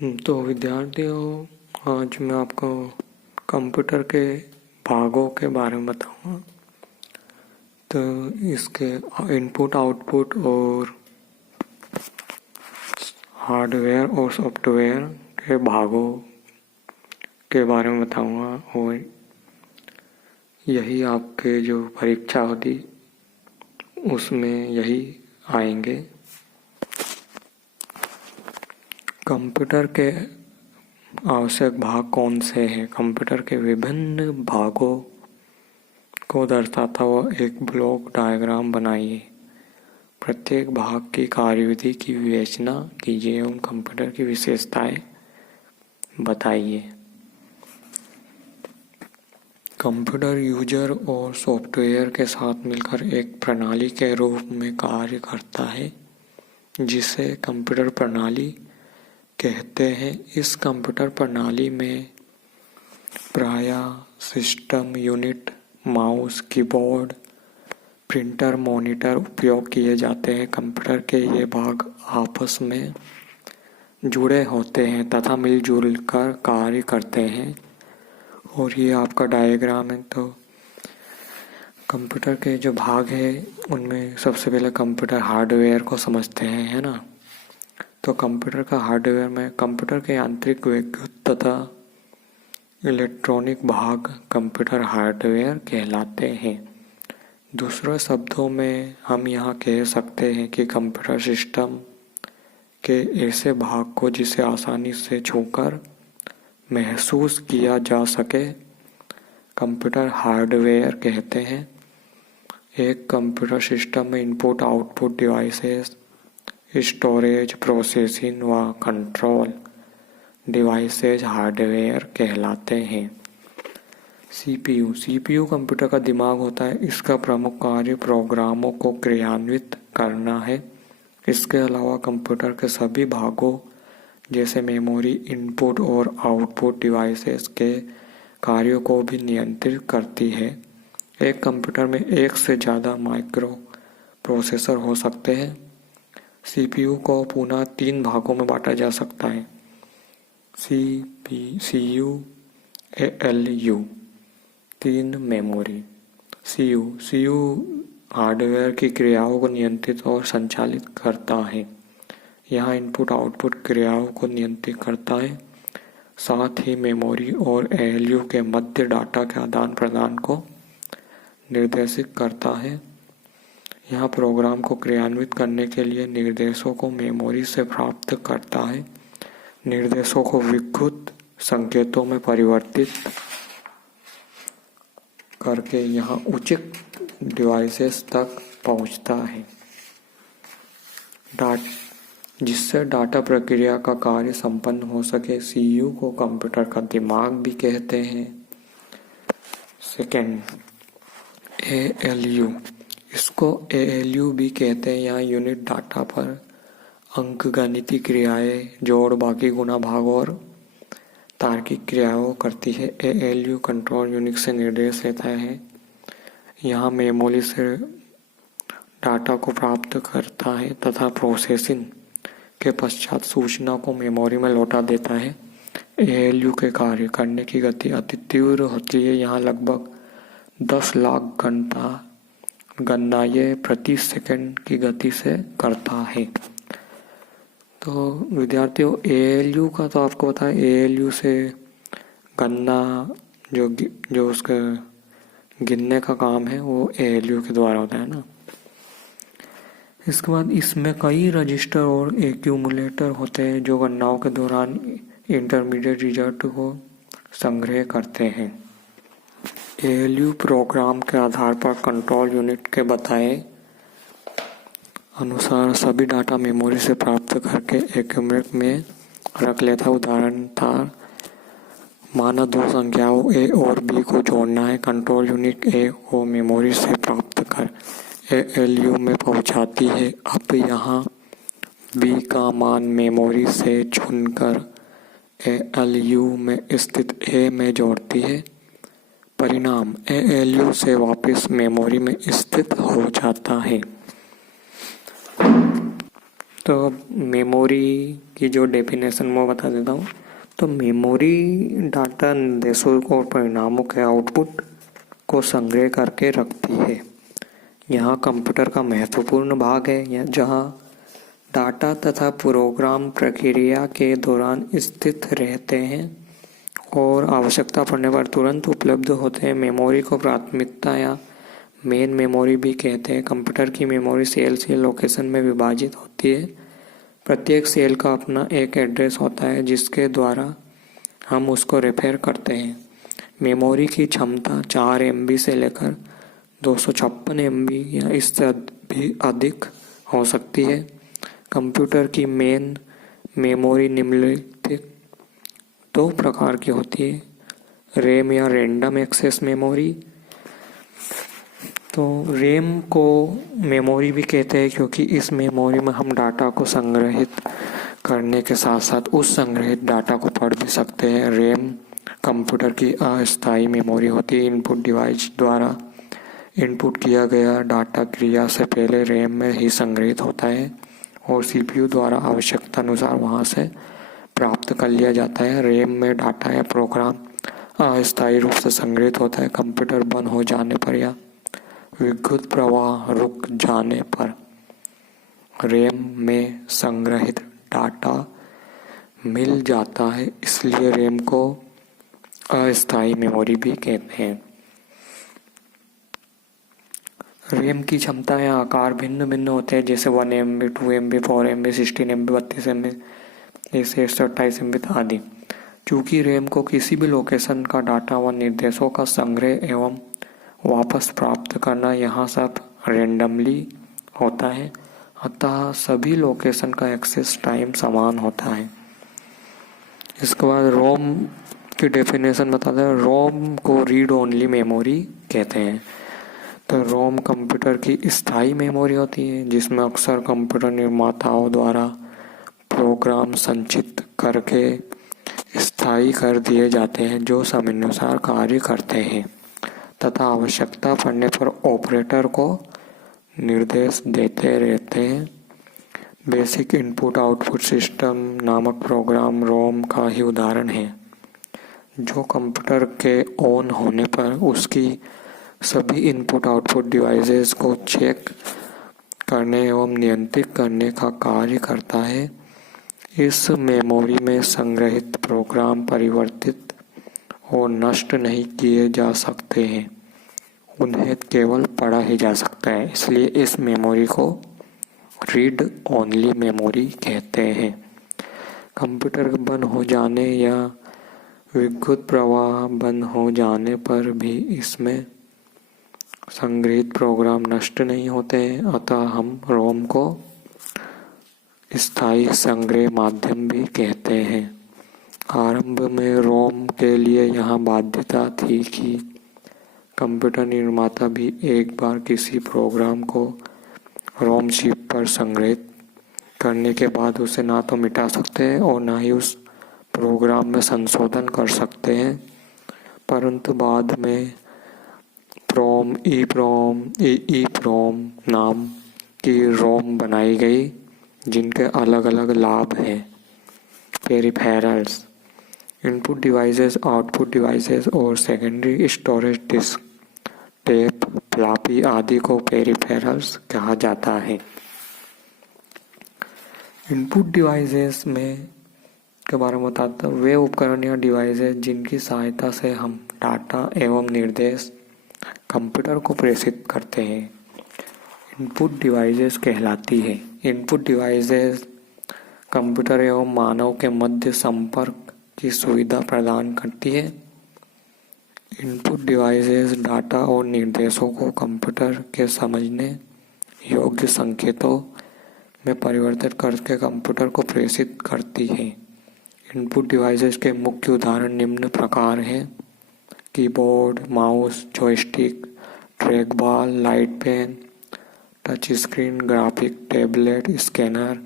तो विद्यार्थियों, आज मैं आपको कंप्यूटर के भागों के बारे में बताऊंगा। तो इसके इनपुट आउटपुट और हार्डवेयर और सॉफ्टवेयर के भागों के बारे में बताऊंगा, और यही आपके जो परीक्षा होती उसमें यही आएंगे। कंप्यूटर के आवश्यक भाग कौन से हैं? कंप्यूटर के विभिन्न भागों को दर्शाता हुआ एक ब्लॉक डायग्राम बनाइए। प्रत्येक भाग की कार्यविधि की विवेचना कीजिए एवं कंप्यूटर की विशेषताएं बताइए। कंप्यूटर यूजर और सॉफ्टवेयर के साथ मिलकर एक प्रणाली के रूप में कार्य करता है, जिसे कंप्यूटर प्रणाली कहते हैं। इस कंप्यूटर प्रणाली में प्रायः system unit, mouse, keyboard, printer, monitor उपयोग किए जाते हैं। कंप्यूटर के ये भाग आपस में जुड़े होते हैं तथा मिलजुल कर कार्य करते हैं। और ये आपका डायग्राम है। तो कंप्यूटर के जो भाग है उनमें सबसे पहले कंप्यूटर हार्डवेयर को समझते हैं, है ना। तो कंप्यूटर का हार्डवेयर में कंप्यूटर के यांत्रिक, विद्युत तथा इलेक्ट्रॉनिक भाग कंप्यूटर हार्डवेयर कहलाते हैं। दूसरे शब्दों में हम यहाँ कह सकते हैं कि कंप्यूटर सिस्टम के ऐसे भाग को जिसे आसानी से छूकर महसूस किया जा सके कंप्यूटर हार्डवेयर कहते हैं। एक कंप्यूटर सिस्टम में input output devices, storage, processing व कंट्रोल डिवाइसेज हार्डवेयर कहलाते हैं। सीपीयू कंप्यूटर का दिमाग होता है। इसका प्रमुख कार्य प्रोग्रामों को क्रियान्वित करना है। इसके अलावा कंप्यूटर के सभी भागों जैसे मेमोरी, इनपुट और आउटपुट डिवाइसेस के कार्यों को भी नियंत्रित करती है। एक कंप्यूटर में एक से ज़्यादा माइक्रो प्रोसेसर हो सकते हैं। सीपीयू को पुनः 3 भागों में बांटा जा सकता है: CU, ALU. 3 memory. CU hardware की क्रियाओं को नियंत्रित और संचालित करता है। यहाँ इनपुट आउटपुट क्रियाओं को नियंत्रित करता है। साथ ही मेमोरी और एएलयू के मध्य डाटा के आदान प्रदान को निर्देशित करता है। यह प्रोग्राम को क्रियान्वित करने के लिए निर्देशों को मेमोरी से प्राप्त करता है। निर्देशों को विद्युत संकेतों में परिवर्तित करके यह उचित डिवाइसेस तक पहुंचता है, जिससे डाटा प्रक्रिया का कार्य संपन्न हो सके। सीयू को कंप्यूटर का दिमाग भी कहते हैं। Second, ALU. इसको एएलयू भी कहते हैं। यहाँ यूनिट डाटा पर अंकगणितीय क्रियाएं, जोड़, बाकी, गुणा, भाग और तार्किक क्रियाओं करती है। एएलयू कंट्रोल यूनिट से निर्देश लेता है। यहाँ मेमोरी से डाटा को प्राप्त करता है तथा प्रोसेसिंग के पश्चात सूचना को मेमोरी में लौटा देता है। एएलयू के कार्य करने की गति अति तीव्र होती है। यहाँ लगभग 10 लाख गणनाएं प्रति सेकंड की गति से करता है। तो विद्यार्थियों, एएलयू का तो आपको पता है, एएलयू से गणना जो उसका गिनने का काम है वो एएलयू के द्वारा होता है ना। इसके बाद इसमें कई रजिस्टर और एक्यूमुलेटर होते हैं जो गणनाओं के दौरान इंटरमीडिएट रिजल्ट को संग्रह करते हैं। एएलयू प्रोग्राम के आधार पर कंट्रोल यूनिट के बताए अनुसार सभी डाटा मेमोरी से प्राप्त करके एक्यूमुलेटर में रख लेता है। उदाहरण था, माना 2 संख्याओं ए और बी को जोड़ना है। कंट्रोल यूनिट ए को मेमोरी से प्राप्त कर एएलयू में पहुंचाती है। अब यहाँ बी का मान मेमोरी से चुनकर एएलयू में स्थित ए में जोड़ती है। परिणाम एएलयू से वापस मेमोरी में स्थित हो जाता है। तो मेमोरी की जो डेफिनेशन मैं बता देता हूँ। तो मेमोरी डाटा निर्देशों और परिणामों के आउटपुट को संग्रह करके रखती है। यहाँ कंप्यूटर का महत्वपूर्ण भाग है, जहाँ डाटा तथा प्रोग्राम प्रक्रिया के दौरान स्थित रहते हैं और आवश्यकता पड़ने पर तुरंत उपलब्ध होते हैं। मेमोरी को प्राथमिकता या मेन मेमोरी भी कहते हैं। कंप्यूटर की मेमोरी सेल लोकेशन में विभाजित होती है। प्रत्येक सेल का अपना एक एड्रेस होता है जिसके द्वारा हम उसको रेफर करते हैं। मेमोरी की क्षमता 4 MB से लेकर 256 MB या इससे भी अधिक हो सकती है। कंप्यूटर की मेन मेमोरी निम्नलिखित 2 प्रकार की होती है, रैम या रैंडम एक्सेस मेमोरी। तो रैम को मेमोरी भी कहते हैं क्योंकि इस मेमोरी में हम डाटा को संग्रहित करने के साथ साथ उस संग्रहित डाटा को पढ़ भी सकते हैं। रैम कंप्यूटर की अस्थायी मेमोरी होती है। इनपुट डिवाइस द्वारा इनपुट किया गया डाटा क्रिया से पहले रैम में ही संग्रहित होता है और CPU द्वारा आवश्यकता अनुसार वहां से प्राप्त कर लिया जाता है। रैम में डाटा या प्रोग्राम अस्थायी रूप से संग्रहित होता है। कंप्यूटर बंद हो जाने पर या विद्युत प्रवाह रुक जाने पर रैम में संग्रहित डाटा मिल जाता है, इसलिए रैम को अस्थायी मेमोरी भी कहते हैं। रैम की क्षमता या आकार भिन्न भिन्न होते हैं, जैसे 1 MB, 2 MB, 4 MB, 16 MB, 32 MB, 128 MB आदि। चूँकि रैम को किसी भी लोकेशन का डाटा व निर्देशों का संग्रह एवं वापस प्राप्त करना यहाँ सब रेंडमली होता है, अतः सभी लोकेशन का एक्सेस टाइम समान होता है। इसके बाद रोम की डेफिनेशन बताते हैं। रोम को रीड ओनली मेमोरी कहते हैं। तो रोम कंप्यूटर की स्थायी मेमोरी होती है जिसमें अक्सर कंप्यूटर निर्माताओं द्वारा प्रोग्राम संचित करके स्थायी कर दिए जाते हैं जो समयानुसार कार्य करते हैं तथा आवश्यकता पड़ने पर ऑपरेटर को निर्देश देते रहते हैं। बेसिक इनपुट आउटपुट सिस्टम नामक प्रोग्राम रोम का ही उदाहरण है, जो कंप्यूटर के ऑन होने पर उसकी सभी इनपुट आउटपुट डिवाइसेस को चेक करने एवं नियंत्रित करने का कार्य करता है। इस मेमोरी में संग्रहित प्रोग्राम परिवर्तित और नष्ट नहीं किए जा सकते हैं, उन्हें केवल पढ़ा ही जा सकता है, इसलिए इस मेमोरी को रीड ओनली मेमोरी कहते हैं। कंप्यूटर बंद हो जाने या विद्युत प्रवाह बंद हो जाने पर भी इसमें संग्रहित प्रोग्राम नष्ट नहीं होते हैं, अतः हम रोम को स्थायी संग्रह माध्यम भी कहते हैं। आरंभ में रोम के लिए यह बाध्यता थी कि कंप्यूटर निर्माता भी एक बार किसी प्रोग्राम को रोम चिप पर संग्रहित करने के बाद उसे ना तो मिटा सकते हैं और ना ही उस प्रोग्राम में संशोधन कर सकते हैं, परंतु बाद में प्रोम, ईप्रोम नाम की रोम बनाई गई जिनके अलग अलग लाभ हैं। Peripherals, input devices, output devices और secondary storage disk, tape, floppy आदि को पेरिफेरल्स कहा जाता है। इनपुट डिवाइसेस में के बारे में बताता हूँ। वे उपकरण या डिवाइसेस जिनकी सहायता से हम डाटा एवं निर्देश कंप्यूटर को प्रेषित करते हैं, इनपुट डिवाइसेस कहलाती है। इनपुट डिवाइसेस कंप्यूटर एवं मानव के मध्य संपर्क की सुविधा प्रदान करती है। इनपुट डिवाइसेस डाटा और निर्देशों को कंप्यूटर के समझने योग्य संकेतों में परिवर्तित करके कंप्यूटर को प्रेषित करती है। इनपुट डिवाइसेस के मुख्य उदाहरण निम्न प्रकार हैं: keyboard, mouse, joystick, track ball, light pen, touch screen, graphic tablet, scanner.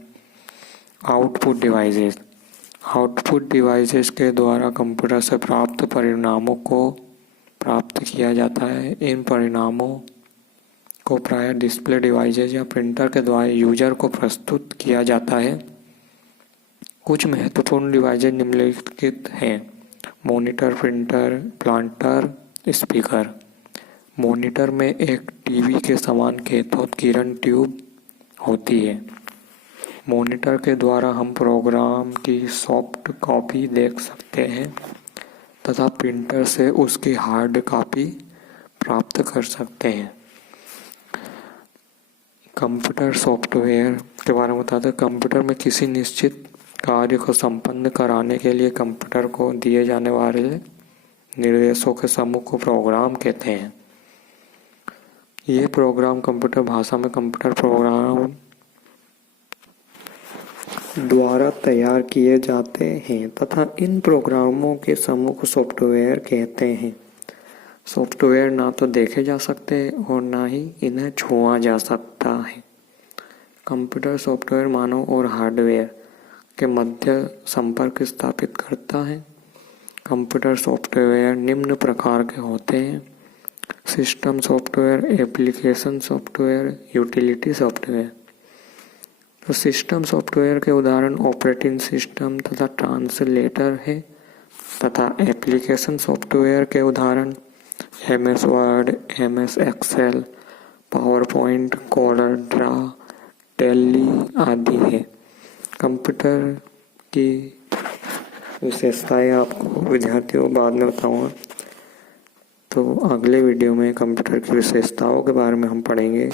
Output devices, output devices के द्वारा कंप्यूटर से प्राप्त परिणामों को प्राप्त किया जाता है। इन परिणामों को प्रायः डिस्प्ले डिवाइसेज या प्रिंटर के द्वारा यूजर को प्रस्तुत किया जाता है। कुछ महत्वपूर्ण डिवाइसेज निम्नलिखित हैं: monitor, printer, planter, speaker. Monitor में एक टीवी के समान कैथोड किरण ट्यूब होती है। मॉनिटर के द्वारा हम प्रोग्राम की सॉफ्ट कॉपी देख सकते हैं तथा प्रिंटर से उसकी हार्ड कॉपी प्राप्त कर सकते हैं। कंप्यूटर सॉफ्टवेयर के बारे में बताते हैं। कंप्यूटर में किसी निश्चित कार्य को संपन्न कराने के लिए कंप्यूटर को दिए जाने वाले निर्देशों के समूह को प्रोग्राम कहते हैं। ये प्रोग्राम कंप्यूटर भाषा में कंप्यूटर प्रोग्राम द्वारा तैयार किए जाते हैं तथा इन प्रोग्रामों के समूह को सॉफ्टवेयर कहते हैं। सॉफ्टवेयर ना तो देखे जा सकते और ना ही इन्हें छुआ जा सकता है। कंप्यूटर सॉफ्टवेयर मानव और हार्डवेयर के मध्य संपर्क स्थापित करता है। कंप्यूटर सॉफ्टवेयर निम्न प्रकार के होते हैं: system software, application software, utility software. तो सिस्टम सॉफ्टवेयर के उदाहरण ऑपरेटिंग सिस्टम तथा ट्रांसलेटर है तथा एप्लीकेशन सॉफ्टवेयर के उदाहरण MS Word, MS Excel, PowerPoint, CorelDRAW, Tally आदि है। कंप्यूटर की विशेषताएं आपको विद्यार्थियों बाद में बताऊंगा। तो अगले वीडियो में कंप्यूटर की विशेषताओं के बारे में हम पढ़ेंगे।